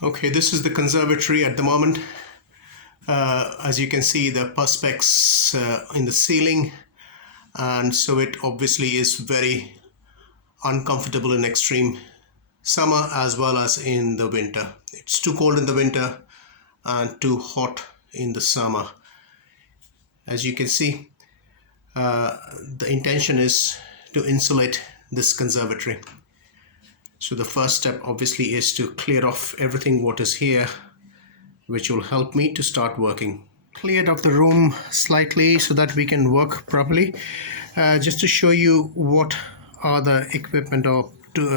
Okay, this is the conservatory at the moment. As you can see, the perspex in the ceiling, and so it obviously is very uncomfortable in extreme summer as well as in the winter. It's too cold in the winter and too hot in the summer. As you can see, the intention is to insulate this conservatory. So the first step obviously is to clear off everything what is here, which will help me to start working. Cleared off the room slightly so that we can work properly. Just to show you what are the equipment or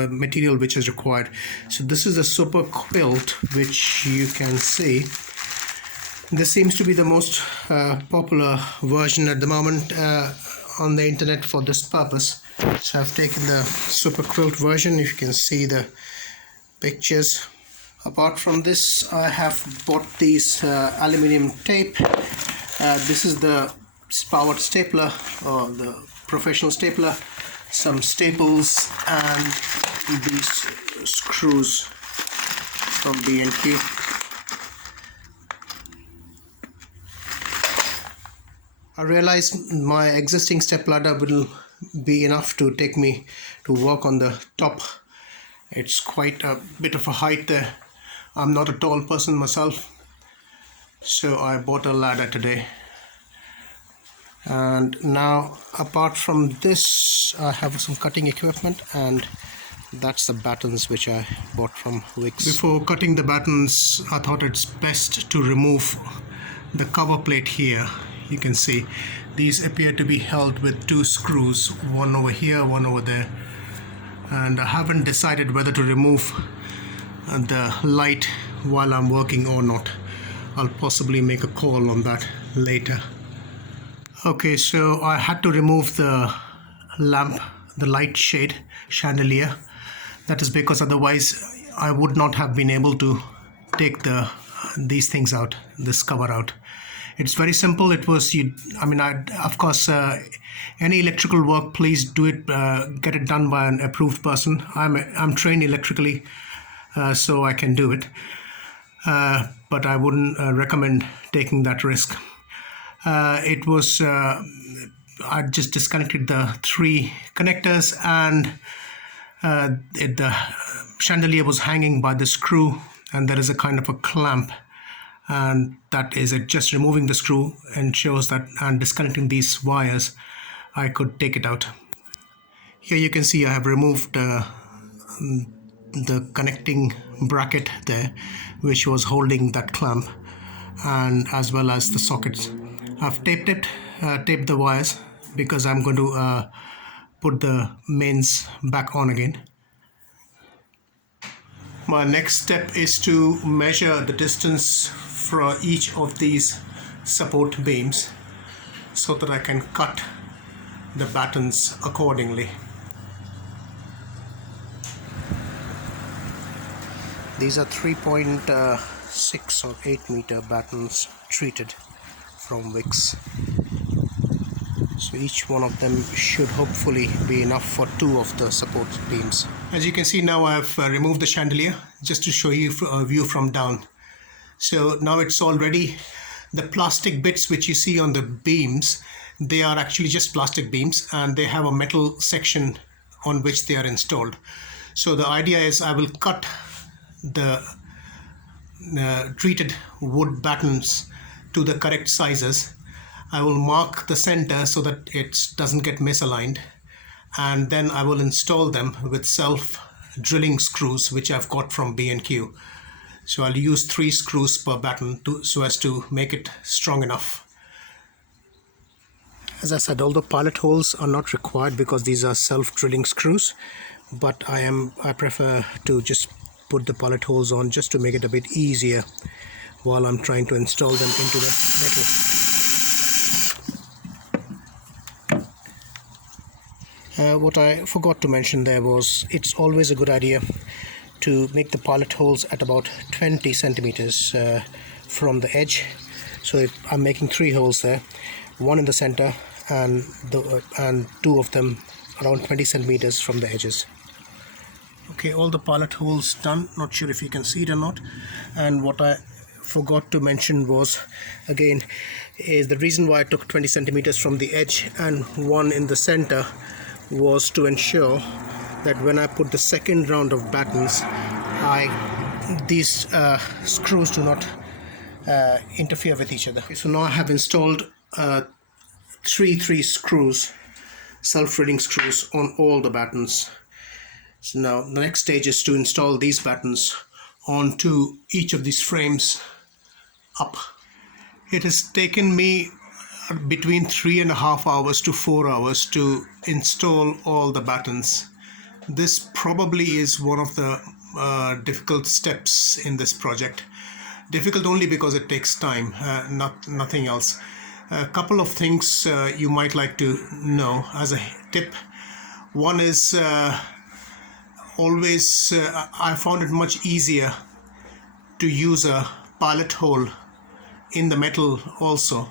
material which is required. So this is a SuperQuilt, which you can see. This seems to be the most popular version at the moment on the internet for this purpose. So I've taken the SuperQuilt version. If you can see the pictures. Apart from this, I have bought these aluminium tape. This is the powered stapler or the professional stapler, some staples, and these screws from B&Q. I realized my existing step ladder will be enough to take me to work on the top. It's quite a bit of a height there. I'm not a tall person myself, so I bought a ladder today. And now, apart from this, I have some cutting equipment, and that's the battens which I bought from Wix. Before cutting the battens, I thought it's best to remove the cover plate here. You can see these appear to be held with two screws, one over here, one over there, and I haven't decided whether to remove the light while I'm working or not. I'll possibly make a call on that later. Okay, so I had to remove the lamp, the light shade chandelier. That is because otherwise I would not have been able to take these things out, this cover out. It's very simple. It was of course, any electrical work, please do it, get it done by an approved person. I'm trained electrically, so I can do it, but I wouldn't recommend taking that risk. I just disconnected the three connectors, and the chandelier was hanging by the screw, and there is a kind of a clamp, and that is it. Just removing the screw ensures that, and disconnecting these wires, I could take it out. Here you can see I have removed the connecting bracket there, which was holding that clamp, and as well as the sockets. I've taped the wires, because I'm going to put the mains back on again. My next step is to measure the distance for each of these support beams so that I can cut the battens accordingly. These are 3.6 or 8 meter battens treated from Wix. So each one of them should hopefully be enough for two of the support beams. As you can see, now I have removed the chandelier just to show you a view from down. So now it's all ready. The plastic bits which you see on the beams, they are actually just plastic beams, and they have a metal section on which they are installed. So the idea is I will cut the treated wood battens to the correct sizes. I will mark the center so that it doesn't get misaligned, and then I will install them with self-drilling screws which I've got from B&Q. So I'll use 3 screws per batten so as to make it strong enough. As I said, although pilot holes are not required because these are self-drilling screws, but I prefer to just put the pilot holes on just to make it a bit easier while I'm trying to install them into the metal. What I forgot to mention there was, it's always a good idea to make the pilot holes at about 20 centimeters from the edge. So I'm making 3 holes there, one in the center and 2 of them around 20 centimeters from the edges. Okay, all the pilot holes done. Not sure if you can see it or not. And what I forgot to mention was, again, is the reason why I took 20 centimeters from the edge and one in the center was to ensure that when I put the second round of battens, these screws do not interfere with each other. Okay, so now I have installed three screws, self-threading screws on all the battens. So now the next stage is to install these battens onto each of these frames up. It has taken me between 3.5 hours to 4 hours to install all the battens. This probably is one of the difficult steps in this project. Difficult only because it takes time, nothing else. A couple of things you might like to know as a tip. One is always I found it much easier to use a pilot hole in the metal also,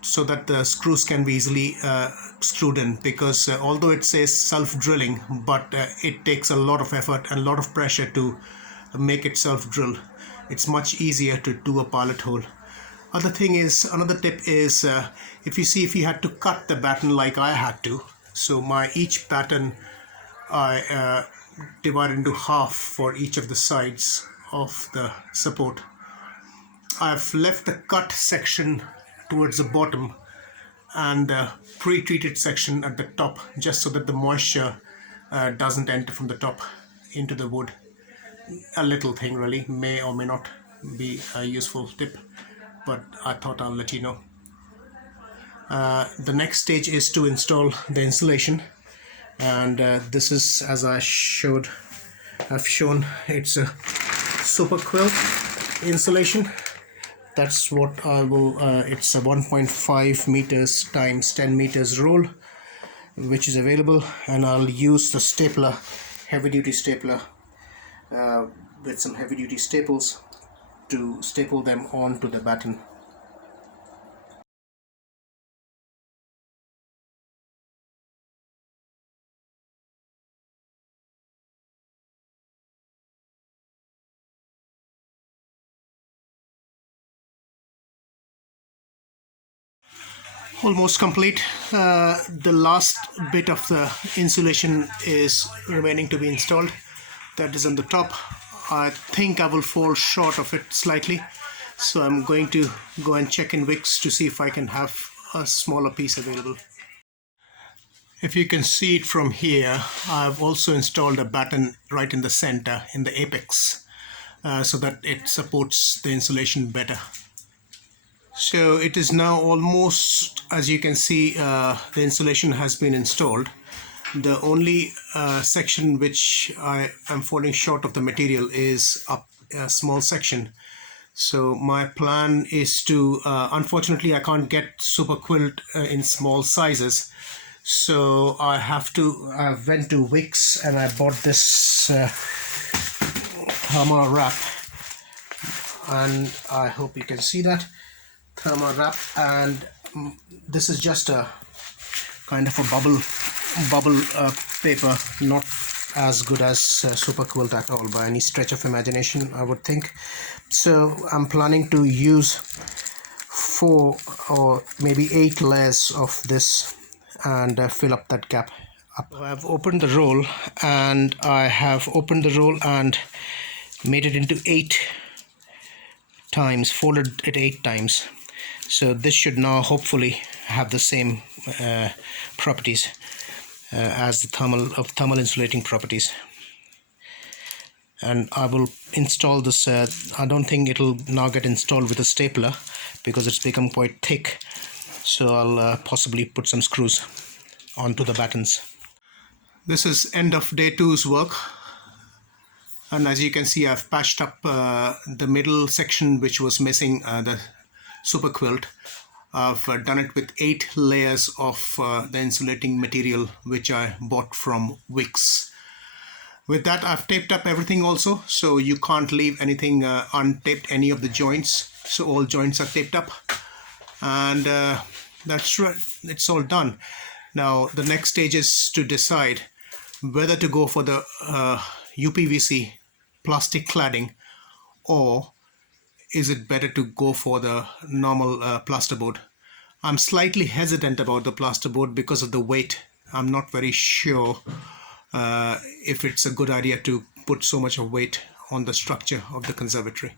so that the screws can be easily screwed in, because although it says self-drilling, but it takes a lot of effort and a lot of pressure to make it self-drill. It's much easier to do a pilot hole. Another tip is if you had to cut the batten like I had to, so each batten I divide into half for each of the sides of the support. I've left the cut section towards the bottom and the pre-treated section at the top, just so that the moisture doesn't enter from the top into the wood. A little thing really, may or may not be a useful tip, but I thought I'll let you know. The next stage is to install the insulation, and this is, as I've shown, it's a SuperQuilt insulation. That's what I will, it's a 1.5 meters times 10 meters roll, which is available, and I'll use the stapler, heavy-duty stapler, with some heavy-duty staples to staple them onto the batten. Almost complete. The last bit of the insulation is remaining to be installed. That is on the top. I think I will fall short of it slightly, so I'm going to go and check in Wix to see if I can have a smaller piece available. If you can see it from here, I've also installed a batten right in the center, in the apex, so that it supports the insulation better. So it is now almost, as you can see, the insulation has been installed. The only section which I am falling short of the material is a small section. So my plan is to, unfortunately I can't get SuperQuilt in small sizes, so I went to Wix and I bought this thermal wrap, and I hope you can see that thermal wrap, and this is just a kind of a bubble paper, not as good as SuperQuilt at all by any stretch of imagination, I would think. So I'm planning to use 4 or maybe 8 layers of this and fill up that gap up. I've opened the roll, and I have opened the roll and made it into 8 times, folded it 8 times. So this should now hopefully have the same properties as the thermal insulating properties. And I will install this. I don't think it'll now get installed with a stapler because it's become quite thick. So I'll possibly put some screws onto the battens. This is end of day 2's work. And as you can see, I've patched up the middle section which was missing the SuperQuilt. I've done it with 8 layers of the insulating material which I bought from Wix. With that, I've taped up everything also, so you can't leave anything untaped, any of the joints. So all joints are taped up, and that's right, it's all done. Now the next stage is to decide whether to go for the UPVC plastic cladding, or is it better to go for the normal plasterboard? I'm slightly hesitant about the plasterboard because of the weight. I'm not very sure if it's a good idea to put so much of weight on the structure of the conservatory.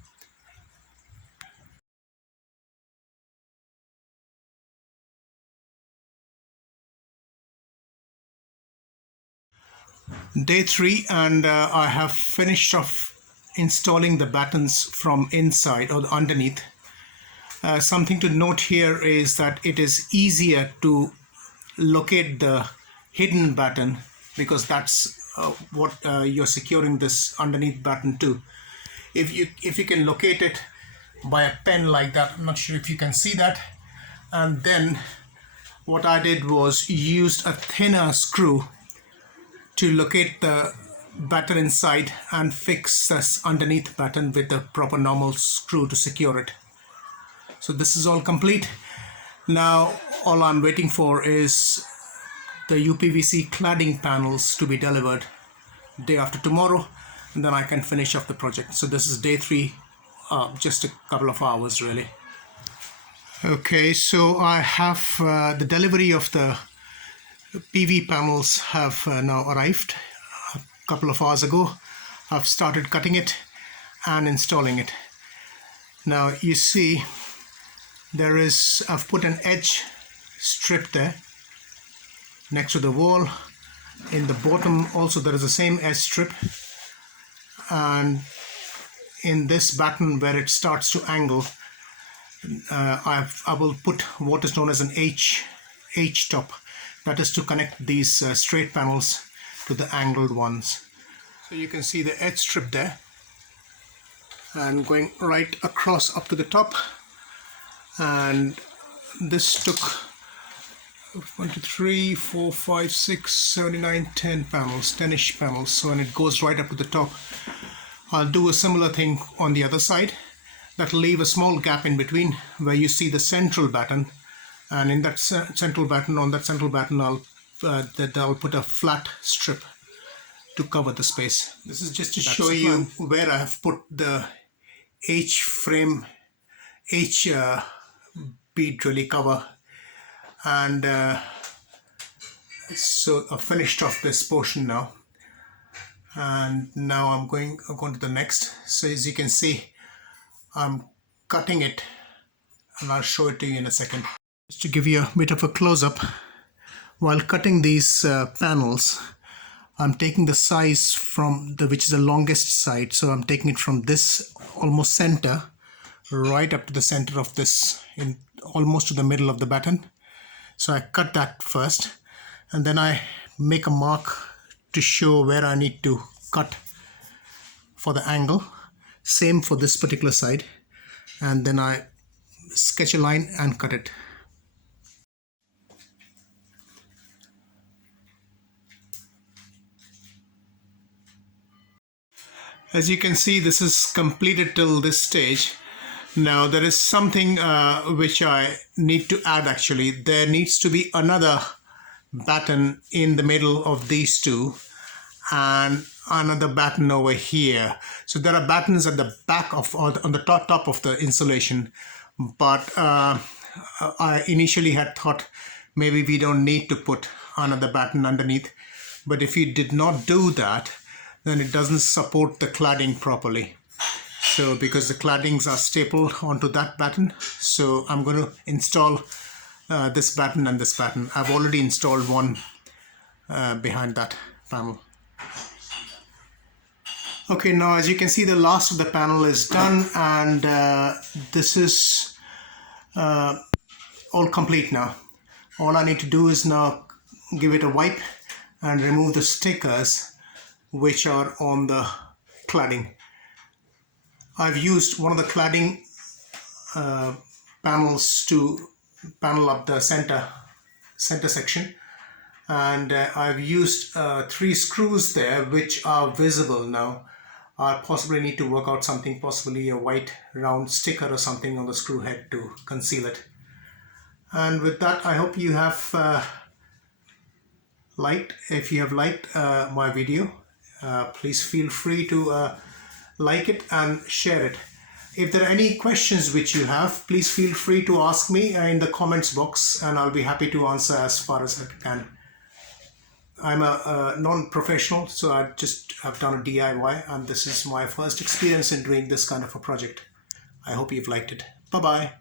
Day 3, and I have finished off installing the battens from inside or underneath. Something to note here is that it is easier to locate the hidden batten, because that's what you're securing this underneath batten to. If you can locate it by a pen like that, I'm not sure if you can see that. And then what I did was used a thinner screw to locate the batten inside and fix this underneath batten with the proper normal screw to secure it. So this is all complete. Now all I'm waiting for is the UPVC cladding panels to be delivered day after tomorrow, and then I can finish off the project. So this is day 3, just a couple of hours really. Okay, so I have the delivery of the PV panels have now arrived a couple of hours ago. I've started cutting it and installing it. Now you see I've put an edge strip there next to the wall. In the bottom also there is the same edge strip, and in this batten where it starts to angle, I will put what is known as an H top. That is to connect these straight panels to the angled ones. So you can see the edge strip there, and going right across up to the top. And this took 1, 2, 3, 4, 5, 6, 7, 9, 10 panels, 10-ish panels. So, and it goes right up to the top. I'll do a similar thing on the other side. That'll leave a small gap in between where you see the central batten. And in that central batten, I'll put a flat strip to cover the space. This is just to show you where I have put the H bead really cover. And so I've finished off this portion now, and now I'm going to the next. So as you can see, I'm cutting it, and I'll show it to you in a second. Just to give you a bit of a close-up, while cutting these panels, I'm taking the size from which is the longest side. So I'm taking it from this almost center right up to the center of this, in almost to the middle of the batten. So I cut that first, and then I make a mark to show where I need to cut for the angle. Same for this particular side, and then I sketch a line and cut it. As you can see, this is completed till this stage. Now there is something which I need to add actually. There needs to be another batten in the middle of these two, and another batten over here. So there are battens at the back of, or on the top of the insulation, but I initially had thought maybe we don't need to put another batten underneath. But if you did not do that, then it doesn't support the cladding properly. So because the claddings are stapled onto that batten, so I'm going to install this batten and this batten. I've already installed one behind that panel. Okay, now as you can see, the last of the panel is done, and this is all complete now. All I need to do is now give it a wipe and remove the stickers which are on the cladding. I've used one of the cladding panels to panel up the center section, and I've used 3 screws there which are visible now. I possibly need to work out something, possibly a white round sticker or something on the screw head to conceal it. And with that, I hope you have liked. If you have liked my video, Please feel free to like it and share it. If there are any questions which you have, please feel free to ask me in the comments box, and I'll be happy to answer as far as I can. I'm a non-professional, so I've done a DIY, and this is my first experience in doing this kind of a project. I hope you've liked it. Bye-bye.